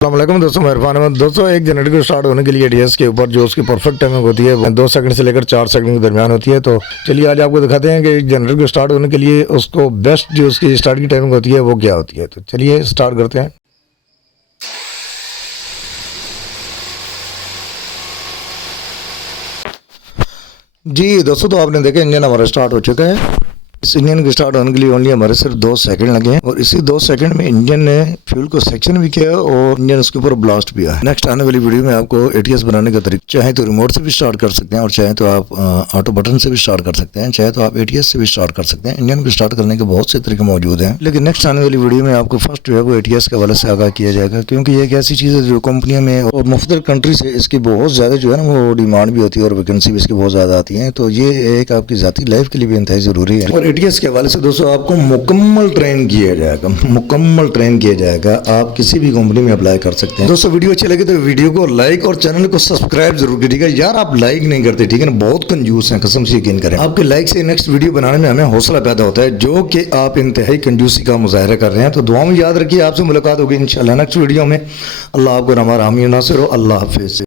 अस्सलाम वालेकुम दोस्तों, मेहरबान अहमद। दोस्तों, एक जनरेटर को स्टार्ट होने के लिए एटीएस के ऊपर जो उसकी परफेक्ट टाइमिंग होती है वो 2 सेकंड से लेकर 4 सेकंड के दरमियान होती है। तो चलिए आज आपको दिखाते हैं कि एक जनरेटर को स्टार्ट होने के लिए उसको बेस्ट जो उसकी स्टार्ट की टाइमिंग होती है वो क्या होती है। तो चलिए स्टार्ट करते हैं। जी दोस्तों, तो आपने देखा इंजन हमारा स्टार्ट हो चुका है। इस इंजन को स्टार्ट होने के लिए ओनली हमारे सिर्फ 2 सेकंड लगे हैं और इसी 2 सेकंड में इंजन ने फ्यूल को सेक्शन भी किया और इंजन उसके ऊपर ब्लास्ट भी है। नेक्स्ट आने वाली वीडियो में आपको एटीएस बनाने का तरीका, चाहे तो रिमोट से भी स्टार्ट कर सकते हैं और चाहे तो आप ऑटो बटन से भी स्टार्ट कर सकते हैं, चाहे तो आप एटीएस से भी स्टार्ट कर सकते हैं। इंजन को स्टार्ट करने के बहुत से तरीके मौजूद हैं, लेकिन नेक्स्ट आने वाली वीडियो में आपको फर्स्ट जो है वो एटीएस के हवाले से आगाह किया जाएगा, क्योंकि ये एक ऐसी चीज़ है जो कंपनियों में और मुख्तलिफ कंट्री से इसकी बहुत ज़्यादा जो है ना वो डिमांड भी होती है और वैकेंसी भी इसकी बहुत ज़्यादा आती है। तो ये एक आपकी ज़ाती लाइफ के लिए भी इंतहाई ज़रूरी है। और एटीएस के हवाले से दोस्तों आपको मुकम्मल ट्रेन किया जाएगा, आप किसी भी कंपनी में अप्लाई कर सकते हैं। दोस्तों, वीडियो अच्छी लगे तो वीडियो को लाइक और चैनल को सब्सक्राइब जरूर करिएगा। यार आप लाइक नहीं करते, ठीक है ना, बहुत कंजूस हैं, कसम से यकीन करें। आपके लाइक से नेक्स्ट वीडियो बनाने में हमें हौसला पैदा होता है, जो कि आप इंतहाई कंजूसी का मुजाहरा कर रहे हैं। तो दुआ में याद रखिए, आपसे मुलाकात होगी इंशाल्लाह नेक्स्ट वीडियो में। अल्लाह आपको हमारा हामी नासिर हो। अल्लाह हाफिज़।